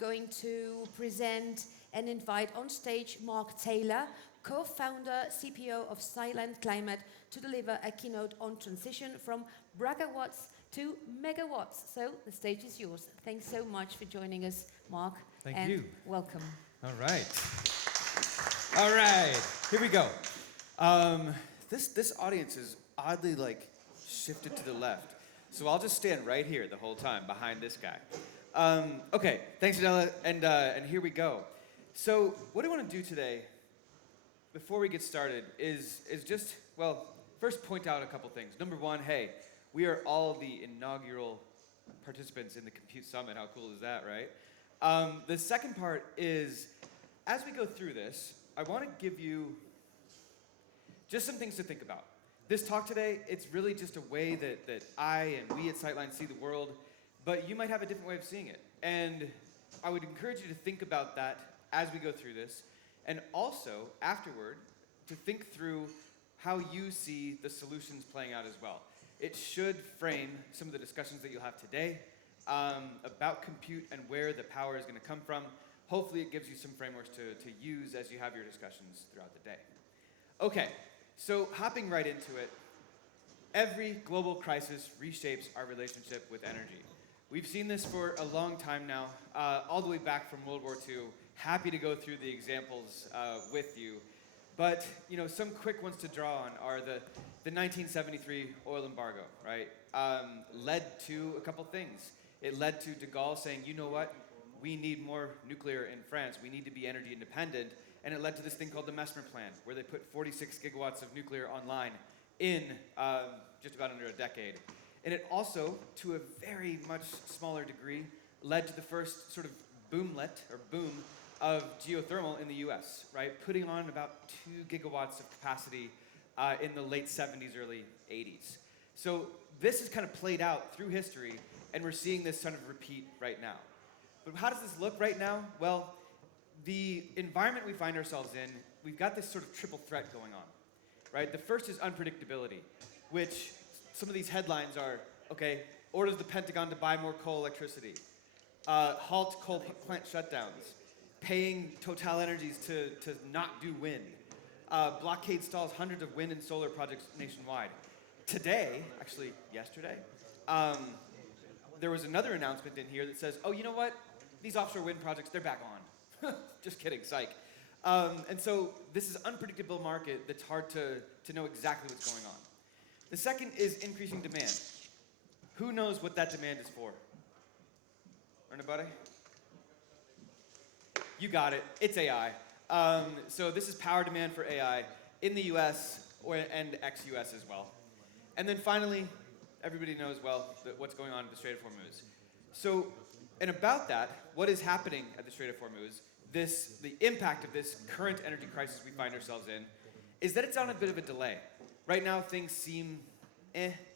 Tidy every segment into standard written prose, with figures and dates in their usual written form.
going to present and invite on stage Mark Taylor, co-founder, CPO of Sightline Climate, to deliver a keynote on transition from Bragawatts to Megawatts. So the stage is yours. Thanks so much for joining us, Mark. Thank you. Welcome. All right. All right. Here we go. This audience is oddly shifted to the left. So I'll just stand right here the whole time behind this guy. Okay, thanks, Adela, and here we go. So what I want to do today, before we get started, is just, well, first point out a couple things. Number one, hey, we are all the inaugural participants in the Compute Summit. How cool is that, right? The second part is, as we go through this, I want to give you just some things to think about. This talk today, it's really just a way that I and we at Sightline see the world, but you might have a different way of seeing it. And I would encourage you to think about that as we go through this, and also, afterward, to think through how you see the solutions playing out as well. It should frame some of the discussions that you'll have today about compute and where the power is going to come from. Hopefully it gives you some frameworks to use as you have your discussions throughout the day. Okay. So hopping right into it, every global crisis reshapes our relationship with energy. We've seen this for a long time now, all the way back from World War II. Happy to go through the examples with you. But some quick ones to draw on are the 1973 oil embargo, right? Led to a couple things. It led to de Gaulle saying, you know what? We need more nuclear in France. We need to be energy independent. And it led to this thing called the Mesmer Plan, where they put 46 gigawatts of nuclear online in just about under a decade. And it also, to a very much smaller degree, led to the first sort of boomlet, or boom, of geothermal in the US, right? Putting on about 2 gigawatts of capacity in the late 70s, early 80s. So this has kind of played out through history, and we're seeing this sort of repeat right now. But how does this look right now? Well, the environment we find ourselves in, we've got this sort of triple threat going on, right? The first is unpredictability, which some of these headlines are, okay, orders the Pentagon to buy more coal electricity, halt coal plant shutdowns, paying Total Energies to not do wind, blockade stalls hundreds of wind and solar projects nationwide. Today, actually yesterday, there was another announcement in here that says, oh, you know what? These offshore wind projects, they're back on. Just kidding, psych. And so this is an unpredictable market that's hard to know exactly what's going on. The second is increasing demand. Who knows what that demand is for? Anybody? You got it. It's AI. So this is power demand for AI in the US and ex-US as well. And then finally, everybody knows well what's going on at the Strait of Hormuz. So, and about that, what is happening at the Strait of Hormuz, the impact of this current energy crisis we find ourselves in, is that it's on a bit of a delay. Right now, things seem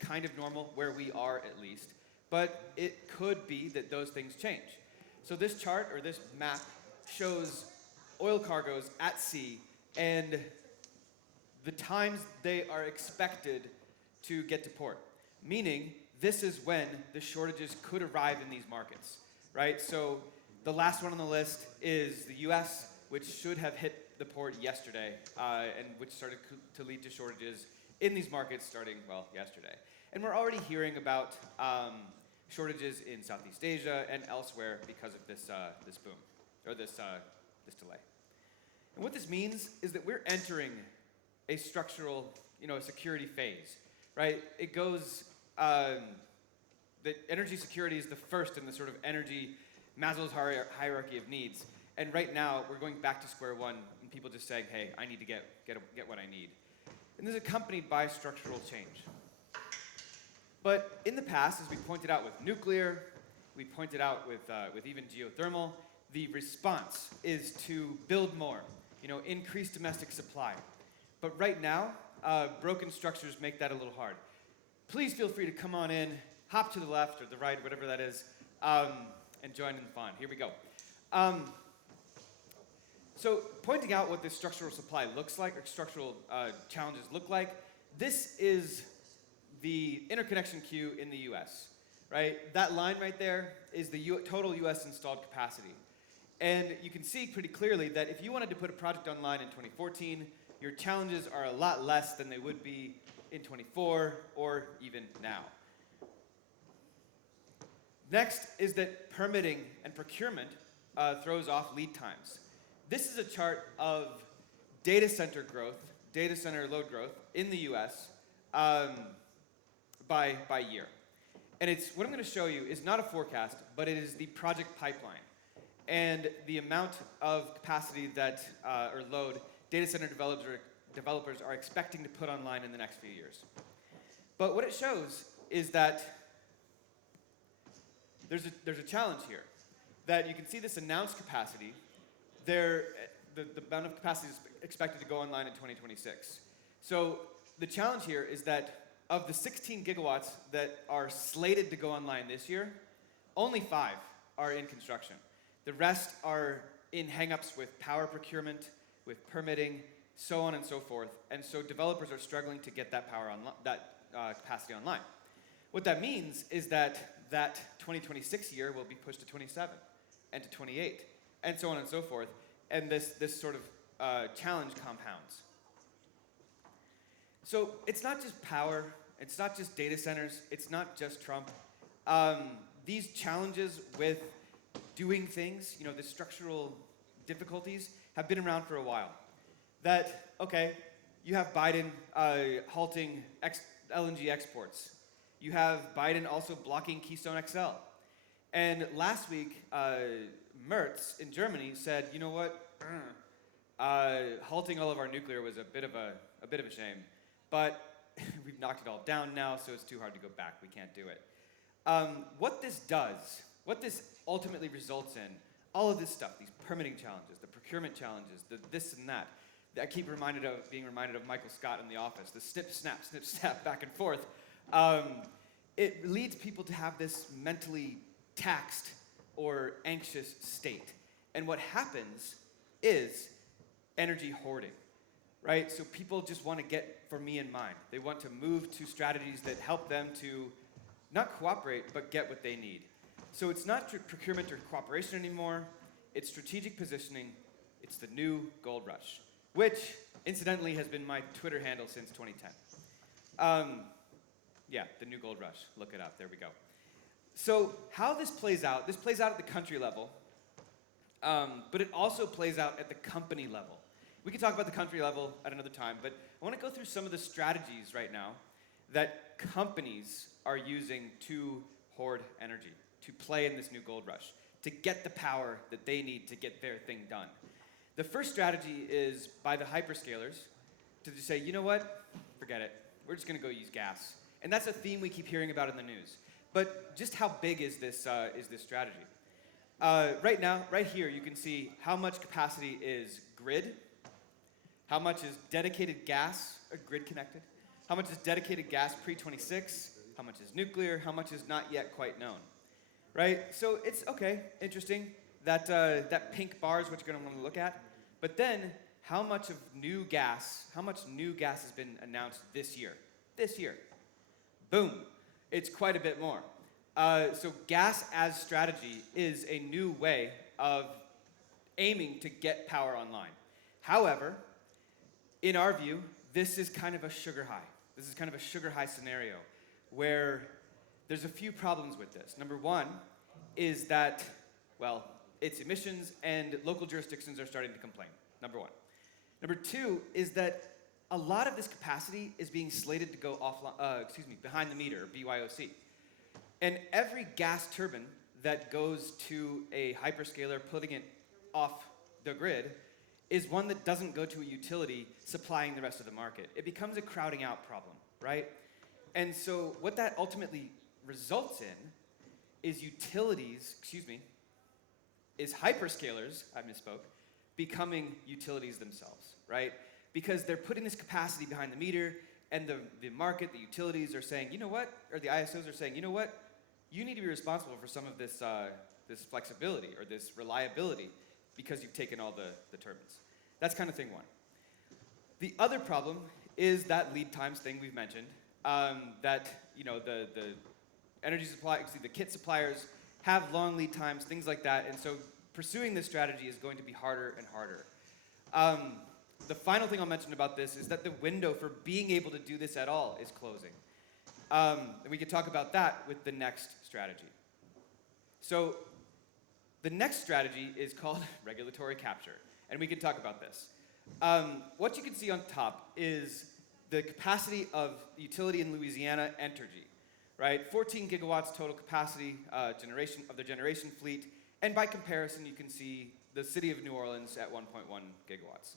kind of normal, where we are at least, but it could be that those things change. So this chart, or this map, shows oil cargoes at sea and the times they are expected to get to port. Meaning, this is when the shortages could arrive in these markets, right? So the last one on the list is the US, which should have hit the port yesterday, and which started to lead to shortages in these markets starting, well, yesterday. And we're already hearing about shortages in Southeast Asia and elsewhere because of this boom, or this delay. And what this means is that we're entering a structural, security phase, right? It goes, that energy security is the first in the sort of energy Maslow's hierarchy of needs. And right now, we're going back to square one, and people just saying, hey, I need to get what I need. And this is accompanied by structural change. But in the past, as we pointed out with nuclear, we pointed out with even geothermal, the response is to build more, increase domestic supply. But right now, broken structures make that a little hard. Please feel free to come on in, hop to the left or the right, whatever that is, and join in the fun. Here we go. So pointing out what this structural supply looks like, or structural challenges look like, this is the interconnection queue in the US, right? That line right there is the total US installed capacity. And you can see pretty clearly that if you wanted to put a project online in 2014, your challenges are a lot less than they would be in 24 or even now. Next is that permitting and procurement throws off lead times. This is a chart of data center growth, data center load growth in the US by year. And what I'm going to show you is not a forecast, but it is the project pipeline and the amount of capacity that, or load, data center developers are expecting to put online in the next few years. But what it shows is that there's a challenge here. That you can see this announced capacity. The amount of capacity is expected to go online in 2026. So the challenge here is that of the 16 gigawatts that are slated to go online this year, only 5 are in construction. The rest are in hangups with power procurement, with permitting, so on and so forth. And so developers are struggling to get that capacity online. What that means is that 2026 year will be pushed to 27 and to 28 and so on and so forth. And this sort of challenge compounds. So it's not just power, it's not just data centers, it's not just Trump. These challenges with doing things, the structural difficulties have been around for a while. That, okay, you have Biden halting LNG exports. You have Biden also blocking Keystone XL. And last week, Merz in Germany said, you know what, halting all of our nuclear was a bit of a shame. But we've knocked it all down now, so it's too hard to go back. We can't do it. What this ultimately results in, all of this stuff, these permitting challenges, the procurement challenges, the this and that, I keep being reminded of Michael Scott in The Office, the snip, snap, back and forth. It leads people to have this mentally taxed or anxious state. And what happens is energy hoarding, right? So people just want to get for me in mind. They want to move to strategies that help them to not cooperate, but get what they need. So it's not procurement or cooperation anymore. It's strategic positioning. It's the new gold rush, which incidentally has been my Twitter handle since 2010. Yeah, the new gold rush. Look it up. There we go. So how this plays out at the country level, but it also plays out at the company level. We can talk about the country level at another time, but I want to go through some of the strategies right now that companies are using to hoard energy, to play in this new gold rush, to get the power that they need to get their thing done. The first strategy is by the hyperscalers to just say, you know what, forget it. We're just going to go use gas. And that's a theme we keep hearing about in the news. But just how big is this strategy? Right now, right here, you can see how much capacity is grid, how much is dedicated gas, grid connected, how much is dedicated gas pre-26, how much is nuclear, how much is not yet quite known, right? So it's, okay, interesting. That pink bar is what you're going to want to look at. But then, how much new gas has been announced this year? This year. Boom. It's quite a bit more. So gas as strategy is a new way of aiming to get power online. However, in our view, this is kind of a sugar high. This is kind of a sugar high scenario where there's a few problems with this. Number one is that, well, it's emissions and local jurisdictions are starting to complain. Number one. Number two is that a lot of this capacity is being slated to go behind the meter, or BYOC. And every gas turbine that goes to a hyperscaler putting it off the grid is one that doesn't go to a utility supplying the rest of the market. It becomes a crowding out problem, right? And so what that ultimately results in is hyperscalers, I misspoke, becoming utilities themselves, right? Because they're putting this capacity behind the meter, and the market, the utilities are saying, you know what, or the ISOs are saying, you know what, you need to be responsible for some of this flexibility or this reliability because you've taken all the turbines. That's kind of thing one. The other problem is that lead times thing we've mentioned, that the energy supply, the kit suppliers have long lead times, things like that, and so pursuing this strategy is going to be harder and harder. The final thing I'll mention about this is that the window for being able to do this at all is closing. And we could talk about that with the next strategy. So the next strategy is called regulatory capture, and we can talk about this. What you can see on top is the capacity of the utility in Louisiana, Entergy, right? 14 gigawatts total capacity of their generation fleet, and by comparison, you can see the city of New Orleans at 1.1 gigawatts.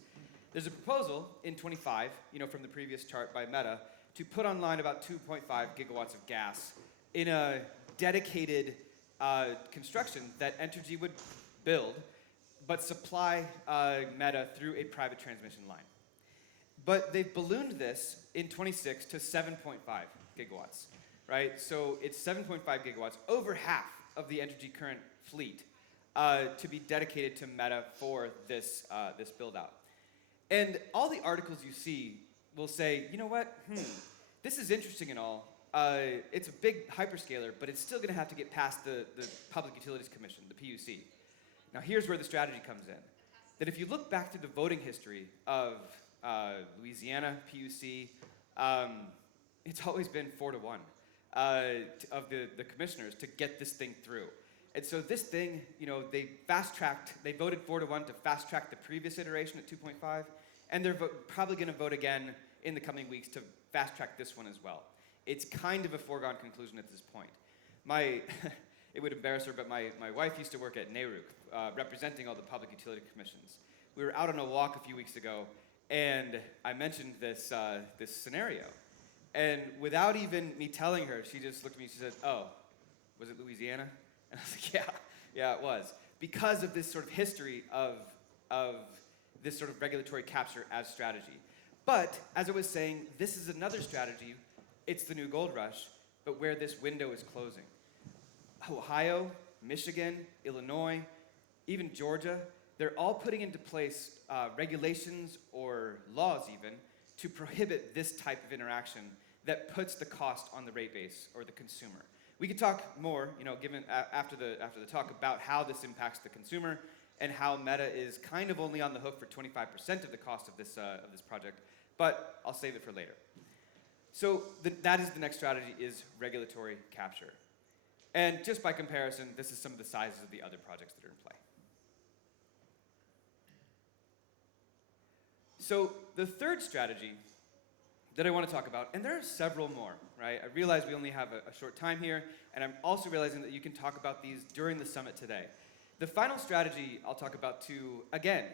There's a proposal in 25, from the previous chart by Meta, to put online about 2.5 gigawatts of gas in a dedicated construction that Entergy would build, but supply Meta through a private transmission line. But they've ballooned this in 26 to 7.5 gigawatts, right? So it's 7.5 gigawatts, over half of the Entergy current fleet, to be dedicated to Meta for this build-out. And all the articles you see will say, you know what, this is interesting and all. It's a big hyperscaler, but it's still going to have to get past the Public Utilities Commission, the PUC. Now here's where the strategy comes in. That if you look back to the voting history of Louisiana, PUC, it's always been 4-1 of the commissioners to get this thing through. And so this thing, they voted 4-1 to fast-track the previous iteration at 2.5, and they're probably going to vote again in the coming weeks to fast-track this one as well. It's kind of a foregone conclusion at this point. It would embarrass her, but my wife used to work at NARUC, representing all the public utility commissions. We were out on a walk a few weeks ago, and I mentioned this scenario. And without even me telling her, she just looked at me and she said, "Oh, was it Louisiana?" And I was like, yeah, it was. Because of this sort of history of this sort of regulatory capture as strategy. But, as I was saying, this is another strategy. It's the new gold rush, but where this window is closing. Ohio, Michigan, Illinois, even Georgia, they're all putting into place regulations or laws even to prohibit this type of interaction that puts the cost on the rate base or the consumer. We could talk more, given after the talk about how this impacts the consumer and how Meta is kind of only on the hook for 25% of the cost of this project, but I'll save it for later. So that is the next strategy, is regulatory capture. And just by comparison, this is some of the sizes of the other projects that are in play. So the third strategy that I want to talk about, and there are several more, right? I realize we only have a short time here, and I'm also realizing that you can talk about these during the summit today. The final strategy I'll talk about to, again,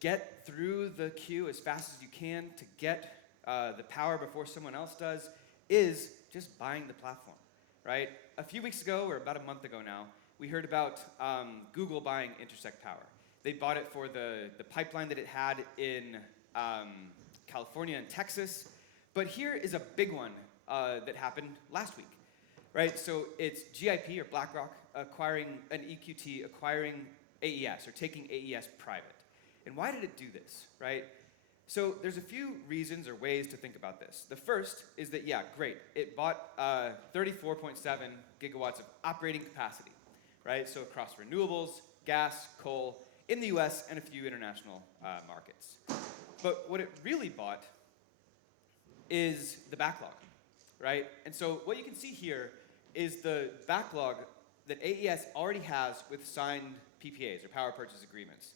get through the queue as fast as you can to get the power before someone else does, is just buying the platform, right? A few weeks ago, or about a month ago now, we heard about Google buying Intersect Power. They bought it for the pipeline that it had in California and Texas. But here is a big one that happened last week, right? So it's GIP, or BlackRock, acquiring an EQT, acquiring AES, or taking AES private. And why did it do this, right? So there's a few reasons or ways to think about this. The first is that, yeah, great. It bought 34.7 gigawatts of operating capacity, right? So across renewables, gas, coal, in the US and a few international markets. But what it really bought is the backlog, right? And so what you can see here is the backlog that AES already has with signed PPAs, or power purchase agreements.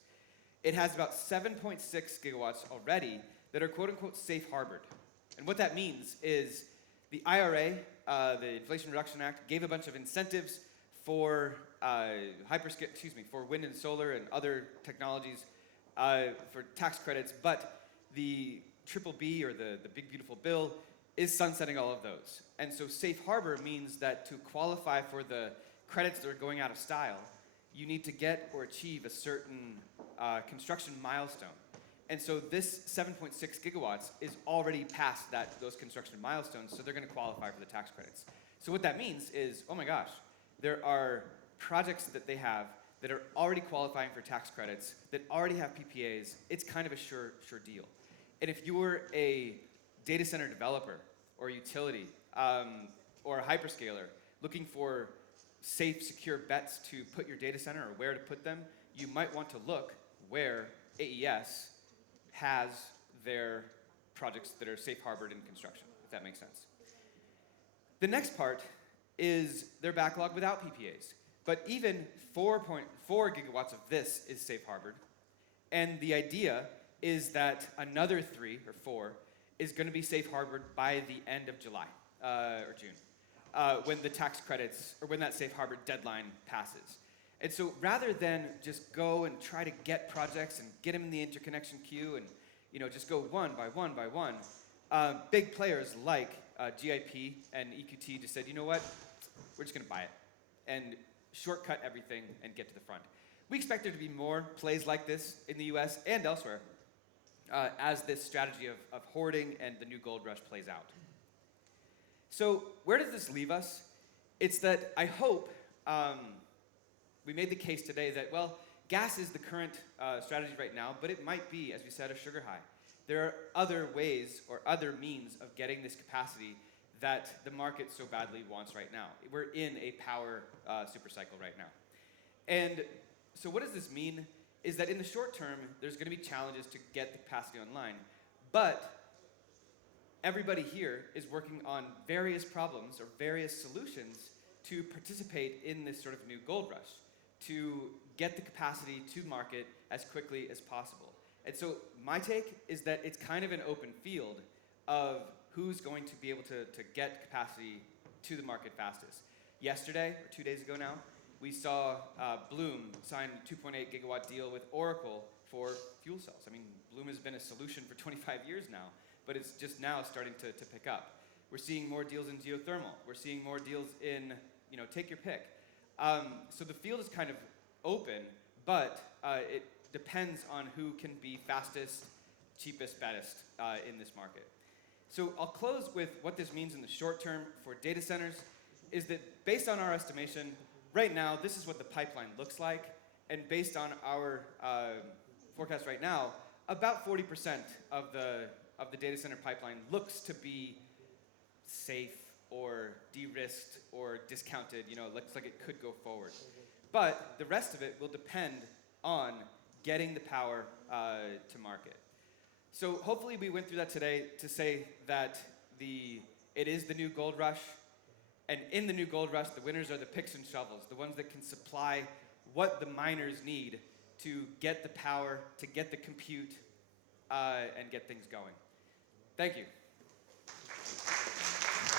It has about 7.6 gigawatts already that are quote-unquote safe harbored. And what that means is the IRA, the Inflation Reduction Act, gave a bunch of incentives for for wind and solar and other technologies for tax credits, but the BBB, or the Big Beautiful Bill, is sunsetting all of those. And so safe harbor means that to qualify for the credits that are going out of style, you need to get or achieve a certain construction milestone. And so this 7.6 gigawatts is already past those construction milestones, so they're going to qualify for the tax credits. So what that means is, oh my gosh, there are projects that they have that are already qualifying for tax credits, that already have PPAs. It's kind of a sure deal. And if you were a data center developer or a utility or a hyperscaler looking for safe, secure bets to put your data center or where to put them, you might want to look where AES has their projects that are safe harbored in construction, if that makes sense. The next part is their backlog without PPAs. But even 4.4 gigawatts of this is safe harbored. And the idea is that another 3 or 4 is going to be safe harbored by the end of July or June, when the tax credits, or when that safe harbor deadline passes. And so rather than just go and try to get projects and get them in the interconnection queue and just go one by one by one, big players like GIP and EQT just said, you know what, we're just going to buy it and shortcut everything and get to the front. We expect there to be more plays like this in the US and elsewhere as this strategy of hoarding and the new gold rush plays out. So where does this leave us? It's that I hope we made the case today that, well, gas is the current strategy right now, but it might be, as we said, a sugar high. There are other ways or other means of getting this capacity that the market so badly wants right now. We're in a power supercycle right now. And so what does this mean? Is that in the short term, there's going to be challenges to get the capacity online. But everybody here is working on various problems or various solutions to participate in this sort of new gold rush, to get the capacity to market as quickly as possible. And so my take is that it's kind of an open field of who's going to be able to get capacity to the market fastest. Yesterday, or 2 days ago now, we saw Bloom sign a 2.8 gigawatt deal with Oracle for fuel cells. I mean, Bloom has been a solution for 25 years now, but it's just now starting to pick up. We're seeing more deals in geothermal. We're seeing more deals in, take your pick. So the field is kind of open, but it depends on who can be fastest, cheapest, baddest in this market. So I'll close with what this means in the short term for data centers, is that based on our estimation, right now, this is what the pipeline looks like, and based on our forecast right now, about 40% of the data center pipeline looks to be safe or de-risked or discounted. Looks like it could go forward. But the rest of it will depend on getting the power to market. So hopefully we went through that today to say that it is the new gold rush. And in the new gold rush, the winners are the picks and shovels, the ones that can supply what the miners need to get the power, to get the compute, and get things going. Thank you.